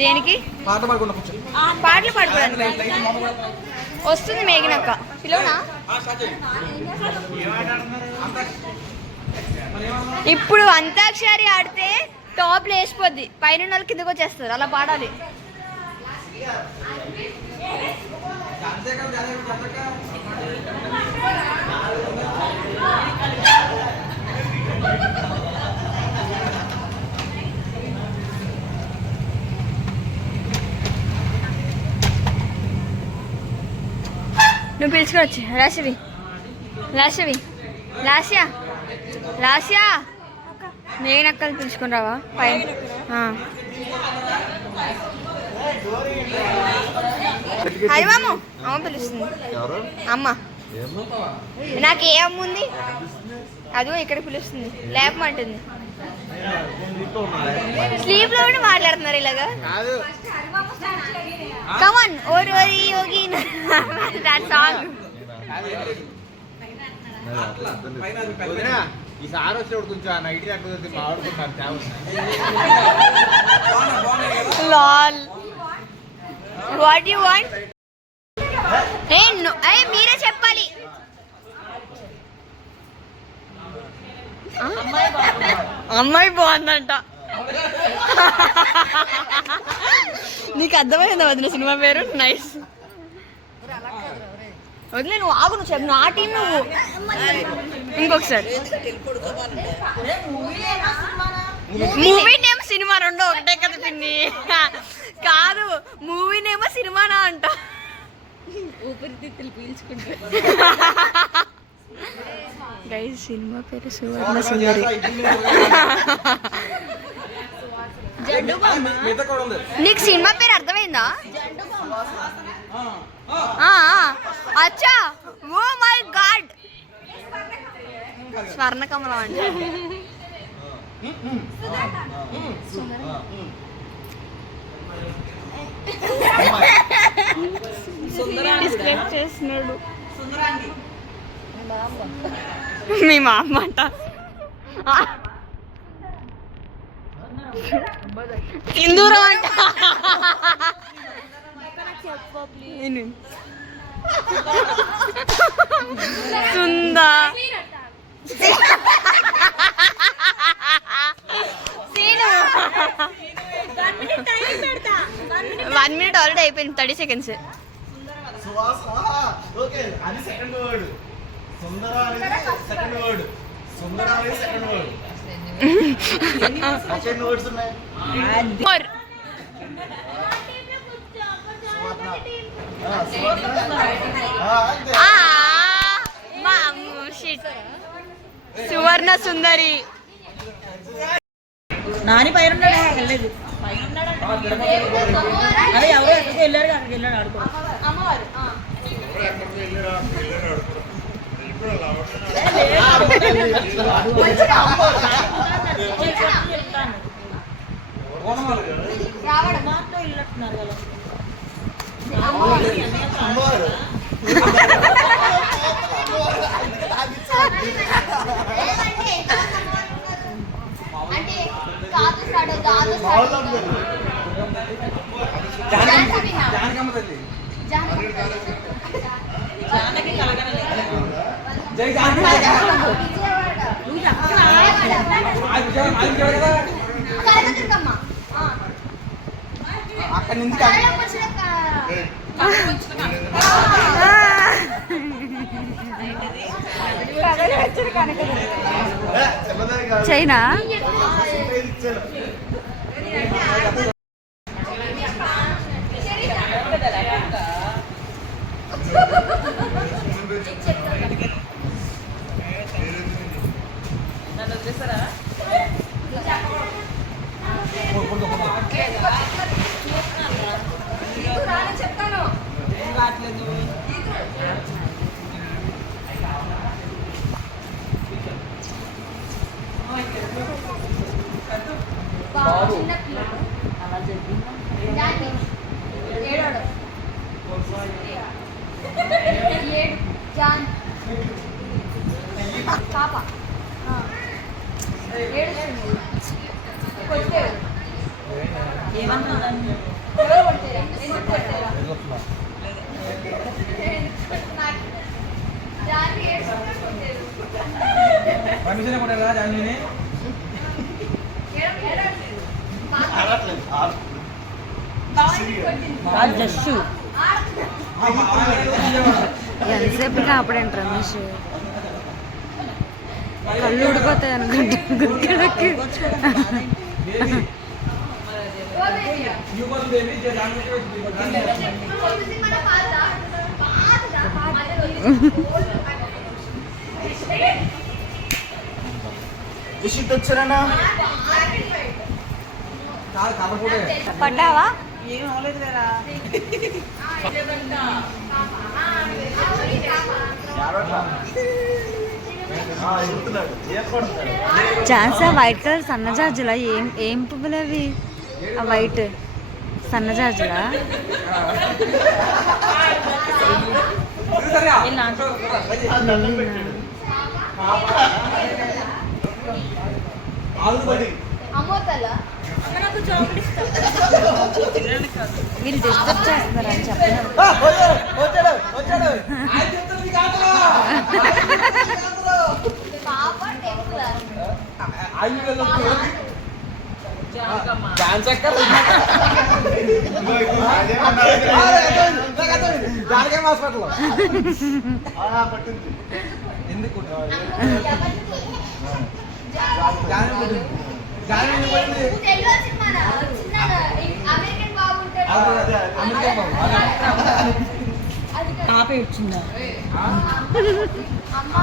దేనికి పాటలు పాడుకోవడానికి వస్తుంది మేఘనక్క పిలవనా? ఇప్పుడు అంతాక్షరి ఆడితే టాప్లు వేసిపోద్ది, పైన వాళ్ళు కిందకు వచ్చేస్తారు, అలా పాడాలి. నువ్వు పిలుచుకోవచ్చు. రాశవి లాస్యవి లాస్యా లాస్యా మేఘనక్కలు పిలుచుకుని రావా పైన? అది మాము అమ్మ పిలుస్తుంది. అమ్మ నాకు ఏ అమ్మ ఉంది? అదో ఇక్కడ పిలుస్తుంది, లేపమంటుంది. స్లీప్ లో కూడా మాట్లాడుతున్నారు ఇలాగా. కమాన్ ఓరి ఓరి యోగి దట్ సాంగ్. ఈసారి వచ్చేప్పుడు కొంచెం నైట్ ఆడుకుంటాను. లాల్ వాట్ యు వాంట్? మీరే చెప్పాలి. అమ్మాయి బాగుందంట. నీకు అర్థమైందా వదిన సినిమా పేరు? నైస్. వదిలే నువ్వు ఆగు, నువ్వు చెప్పు. నా టీం నువ్వు. ఇంకొకసారి మూవీ నేమ్ సినిమా రెండో ఒకటే కదా పిన్ని. కాదు మూవీ నేమో సినిమానా అంట. ఊపిరితిత్తులు పీల్చుకుంటా. గైస్ సినిమా పేరు సువర్ణ సుందరి. నీకు సినిమా పేరు అర్థమైందా? అచ్చా ఓ మై గాడ్ స్వర్ణకమలం అంట. డిస్క్రైబ్ చేస్తున్నాడు మీ మా అమ్మ అంట. సింధూరం అంట. సుందా 1 minute ఆల్రెడీ అయిపోయింది. 30 seconds. సువర్ణ సుందరి. నాని పైన వెళ్ళలేదు. అదే ఎవరో ఎక్కడికి వెళ్ళారు, అక్కడికి వెళ్ళాడు ఆడుకో. మాతో ఇల్లున్నారు కదా. అక్కడి నుంచి చైనా అలా చెప్పిందా? జాన్ పాప ఏడుస్తుంది కొట్టారు ఏమన్నా ఎవరు కొట్టారా ఎందుకు కొట్టారా జాన్వి ఏడుస్తుంటే కొట్టారు పర్మిషన్ కొట్టారా జాన్విని జస్సు ఎంతసేపుగా అప్పుడేంటి రమేష్ కళ్ళు ఊడిపోతాయి అనుకుంటా గుర్తులకి పడ్డావా ఏం అవ్వలేదు లేరా ఛాన్సా వైట్ కలర్ సన్నజాజులా ఏం పువ్వులు అవి ఆ వైట్ సన్నజాజులా అమ్మోతల్లా నాకు చాక్లెట్ ఇస్తా వీళ్ళు డిస్టర్బ్ చేస్తున్నారని చెప్పలేదు పాప టెంపుల్ హాస్పిటల్ ఎందుకు తెలుగు సినిమా చిన్న అమెరికన్ బాగుంటాడు కాపే వచ్చిందా అమ్మా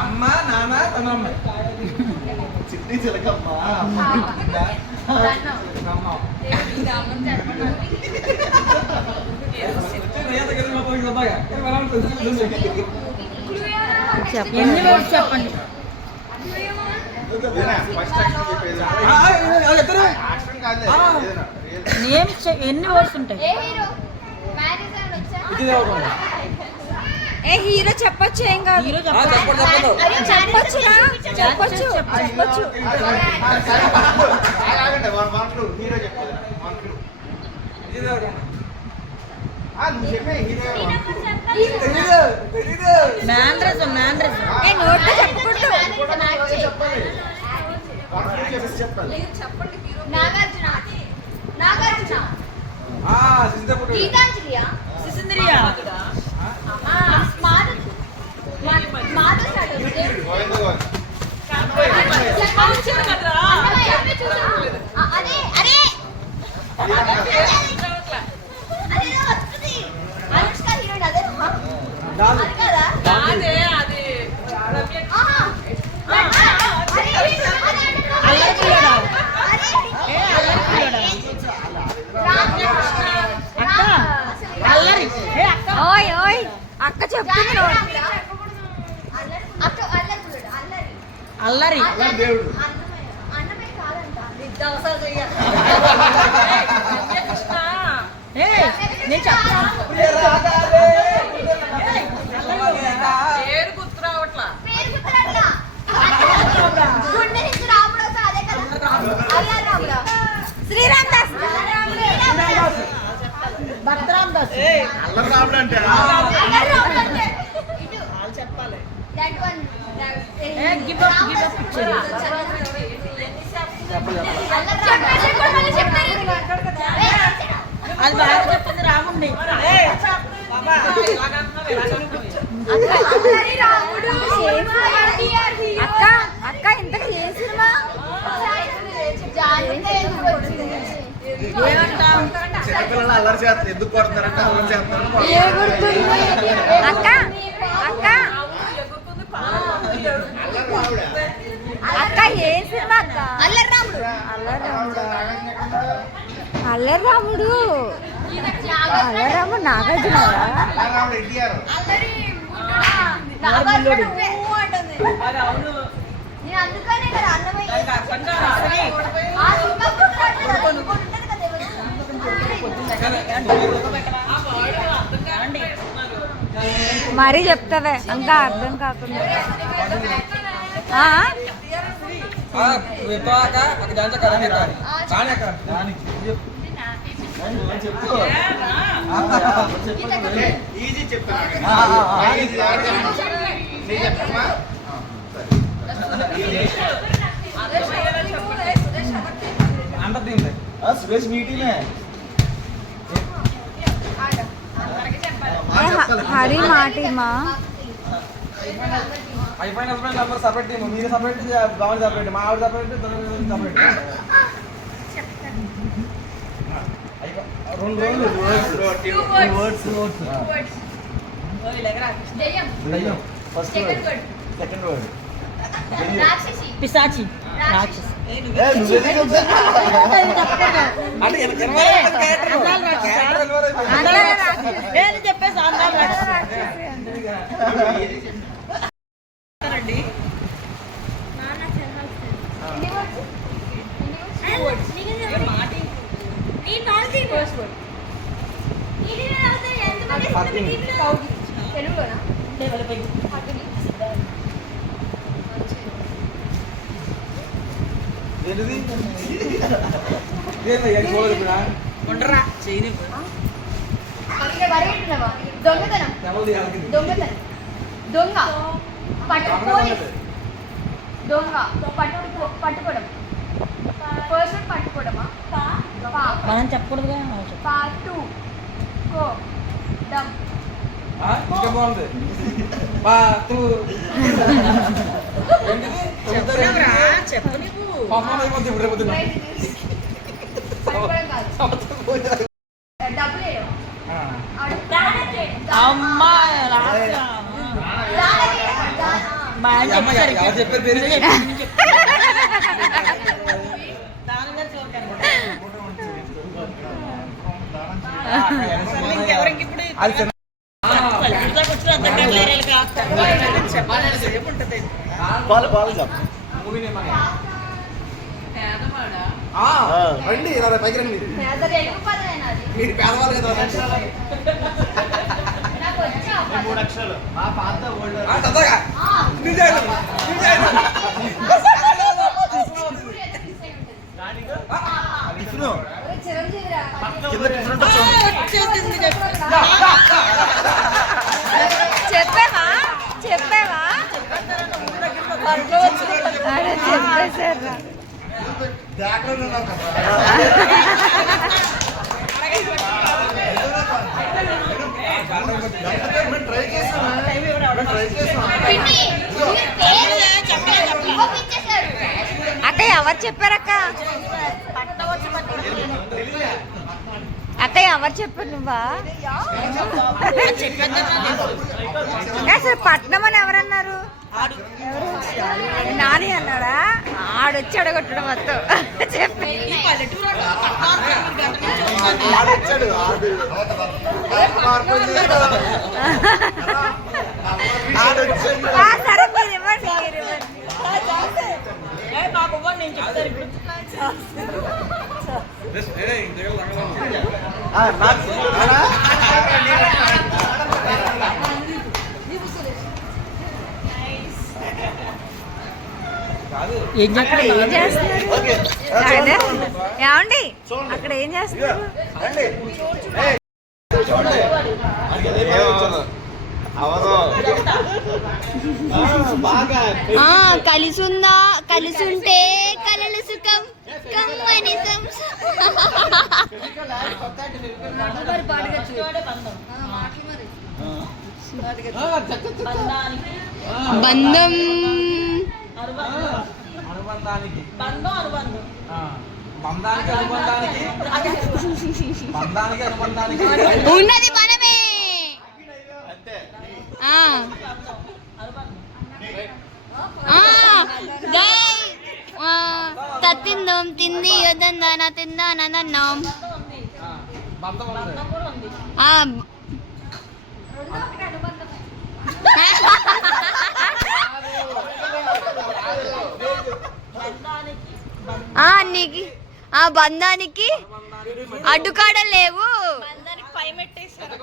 అమ్మ నాన్న తన అమ్మ చిట్టి చిలకమ్మ ఎన్ని వర్డ్స్ చెప్పండి ఫస్ట్ యాక్షన్ చెప్పేది యాక్షన్ కాదులే ఏదైనా నేమ్స్ ఎన్ని వర్డ్స్ ఉంటాయి ఏ హీరో మ్యారేజ్ అని వచ్చా ఏ హీరో చెప్పొచ్చు ఏం కాదు హీరో చెప్పండి అరే చెప్పొచ్చురా చెప్పొచ్చు చెప్పొచ్చు ఆగండి వన్ టూ హీరో చెప్పదు వన్ టూ నువ్వు చెప్పే హీరో మ్యాన్రజం ఏ నోట్లో చెప్పకూడదు చెప్పాలి వన్ టూ చెప్పేసి చెప్పాలి నాగార్జున నాగార్జున సిద్ధపట్టు గీతాంజలియా సిసింద్రియా మాధవ్ మాధవ్ స్టార్ట్ గోవింద గోవింద అరే అరే అనుష్క హీరోయిన్ అదే అది కదా అల్లరి పిల్లడా? ఏ అల్లరి పిల్లడా? అక్క అల్లరి ఏ అక్క ఓయ్ ఓయ్ అక్క చెప్తుంది నోడు. అల్లరి దేవుడు అన్నమే కాదంట ఏ నేను చెప్పను పేరు గుర్తురాట్లా గుండె నుంచి రాముడు వస్తే అదే కదా అల్లారు రాముడా శ్రీరామ్ దాస్ భద్రాం దాస్ అల్లరి రాముడు అంటే అల్లారు రాముడు అంటే ఇటు వాళ్ళు చెప్పాలి that one A give up ఇచ్చేది అది బాగా చెప్తుంది రాముండి అక్క అక్క ఇంతకు ఏ సినిమా చిన్నపిల్లలు అల్లరి చేస్తారు ఎందుకు కొడుతున్నారంటే అల్లరి చేస్తారు ఏ గుర్తుంది అక్క అక్క అల్లరి రాముడా అక్క ఏ సినిమా అక్క అల్లరి రాముడు అల్లరాముడు అల్లరాముడు నాగార్జున అల్లరి రాముడు ఎన్టీఆర్ నేను అందుకనే కదా అన్నమయ్య ఆ సినిమా ఉంటుంది కదా ఎవరు? మరీ చెప్తావే ఇంకా అర్థం కాకుండా ఆ? విప్పాక అక్కడ దాంట్లో కరాని ఎక్కాలి కానీ అక్కడ చెప్పు ఈజీ చెప్పు అంత దీంట్లో సురేష్ మీటింగ్ హరి మాటిమా అయిపోయిన హస్బెండ్ నెంబర్ సపరేట్ టీమ్ మీరు సపరేట్ గవర్నమెంట్ సపరేట్ మా ఆవిడ సపరేట్ సపరేట్ రెండు ఫస్ట్ సెకండ్ వర్డ్ పిశాచి రాక్షసి అంటే నేను చెప్పేసి ఆంధ్రాలు రాక్షసి తెలుగులోనా ఉండరా చేయని దొంగతనం దొంగతనం దొంగ పట్టుకోని దొంగ పట్టుకోవడం పర్సన్ పట్టుకోవడమా మనం చెప్పకూడదుగా పాటు కో డమ్ ఇంకా బాగుంది చెప్పు నీకు పాపం అయిపోతుంది ఇప్పుడు రేపు పట్టుకోవడం కాదు డబ్బులు వేయడం అమ్మా మా ఆయన చెప్పారు ఎవరు చెప్పారు పేరు ఇంకెవరికి ఇప్పుడు మూవీ నేమ్ రండి ఇలా పైకి రండి తెలుగు పదమేనా అది మీరు పేదవాళ్ళు కదా నాకు వచ్చా 3 అక్షరాలు మా పాత ఓల్డ్ తొందరగా టిఫిన్ చిరంజీవిరా కింద టిఫిన్ ఉంటుంది చెప్పావా చెప్పావా అరే చెప్పేశారా ట్రై చేసాం అక్క ఎవరు చెప్పారక్క అక్క ఎవరు చెప్పారు నువ్వా అసలు పట్నం అని ఎవరన్నారు నాని అన్నాడా ఆడొచ్చి అడగొట్టడం మొత్తం చెప్పి సరే మీరు ఇవ్వండి మీరు ఇవ్వండి నేను చెప్తాను ఇప్పుడు ఏం చెప్పాలి ఏం చేస్తున్నారు అదే, ఏమండి అక్కడ ఏం చేస్తున్నారు కలిసుందా కలిసుంటే కలలు సుఖం కమ్మని బంధం అనుబంధానికి బంధం అనుబంధం బంధానికి అనుబంధానికి బంధానికి అనుబంధానికి ఉన్నది మనమే తిందాం తింది వద్దందానా తిందానన్నాం బంధం ఉంది నీకు ఆ బంధానికి అడ్డుకాడలు లేవు పై మెట్టేసారు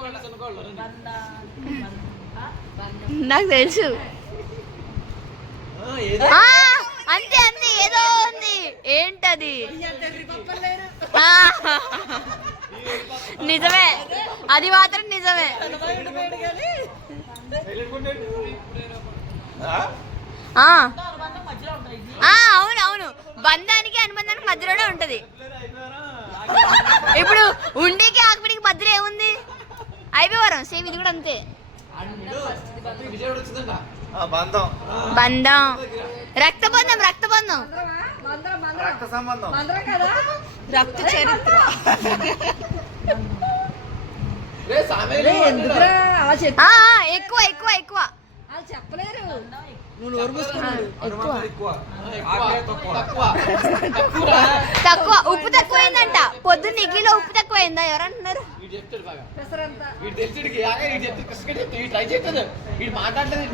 నాకు తెలుసు. ఆ, అంతే అంతే ఏదో ఉంది. ఏంటది? ఆ, నిజమే, అది మాత్రం నిజమే. అవును అవును, బంధానికి అనుబంధానికి మధ్యలోనే ఉంటది. ఇప్పుడు ఉండికి ఆకుపిడికి మధ్యలో ఏముంది? అయిపోవరం సేమ్, ఇది కూడా అంతే. బంధం, రక్తబంధం, రక్తబంధం, రక్త సంబంధం, రక్త చరిత్ర. ఎక్కువ ఎక్కువ ఎక్కువ చెప్పలేరు. తక్కువ, ఉప్పు తక్కువైందంట. పొద్దున్న ఇడ్లీలో ఉప్పు తక్కువైందా ఎవరంటున్నారు?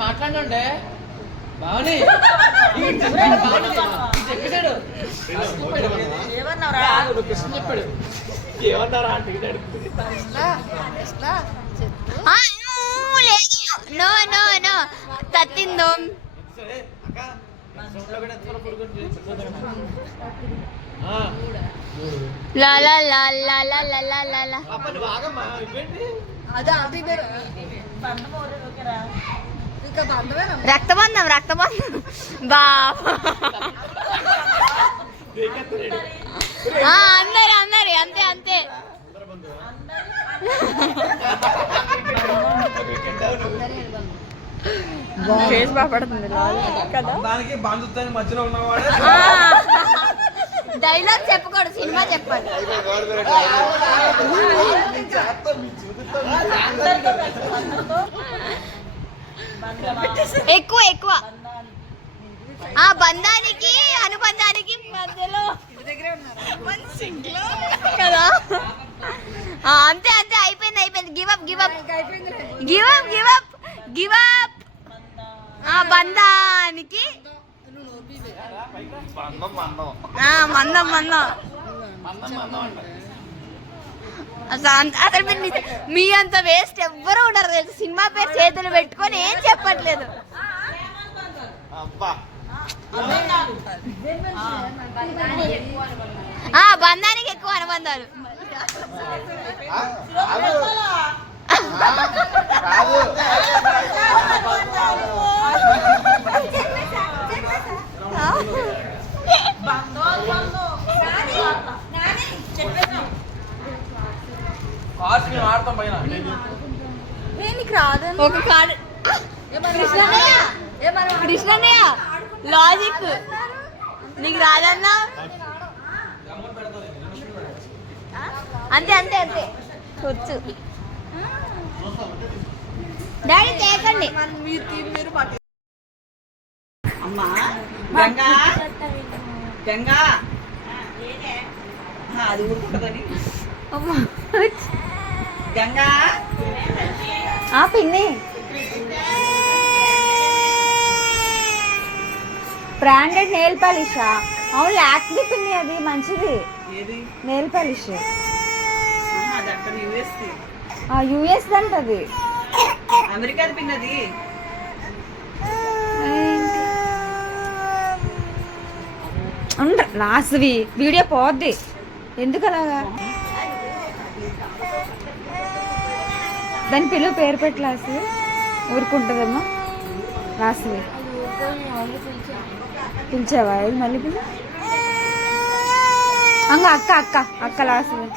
మాట్లాడండి బాగుని చెప్పాడు. ఏమన్నారా అంటే నో నో నో తత్తిందో. లా లా లా లా లా లా లా లా లా. రక్తబంధం, రక్తబంధం బాబా. అందరు అందరు అంతే అంతే. ఫేస్ బాపడుతుంది కదా. దానికి బంధుత్వాన్ని మధ్యలో ఉన్నవాడు డైలాగ్ చెప్పకూడదు, సినిమా చెప్పాలి. ఎక్కువ ఎక్కువ, ఆ బంధానికి అనుబంధానికి మధ్యలో కదా. అంతే అంతే, అయిపోయింది అయిపోయింది. Give up give up give up give up give up. ఆ బంధానికి మందం మందం. అసలు మీ అంత వేస్ట్ ఎవ్వరూ ఉండరు తెలుసు. సినిమా పేరు చేతులు పెట్టుకొని ఏం చెప్పట్లేదు. బంధానికి ఎక్కువ అనుబంధాలు. ఆడతాం పైన ఒక కార్డు. కృష్ణన్నయ్య లాజిక్ నీకు రాదన్నా. అంతే అంతే అంతే వచ్చు. డాడీ తేకండి. అమ్మా గంగా గంగా అది ఊరుకుంటుందని గంగా పిన్ని బ్రాండెడ్ నెయిల్ పాలిషా? అవును, లాక్మీ పిన్ని, అది మంచిది. నెయిల్ పాలిష్ యుఎస్ అంటది. అమెరికా పిన్నది. లాస్ట్వి వీడియో పోద్ది ఎందుకు అలాగా? దాని పిలువ పేరు పెట్టి లాస్ట్ ఊరుకుంటుందేమో. లాస్ట్వి పిలిచావా? ఇది మళ్ళీ పిలు. అక్క అక్క అక్క లాస్ట్వి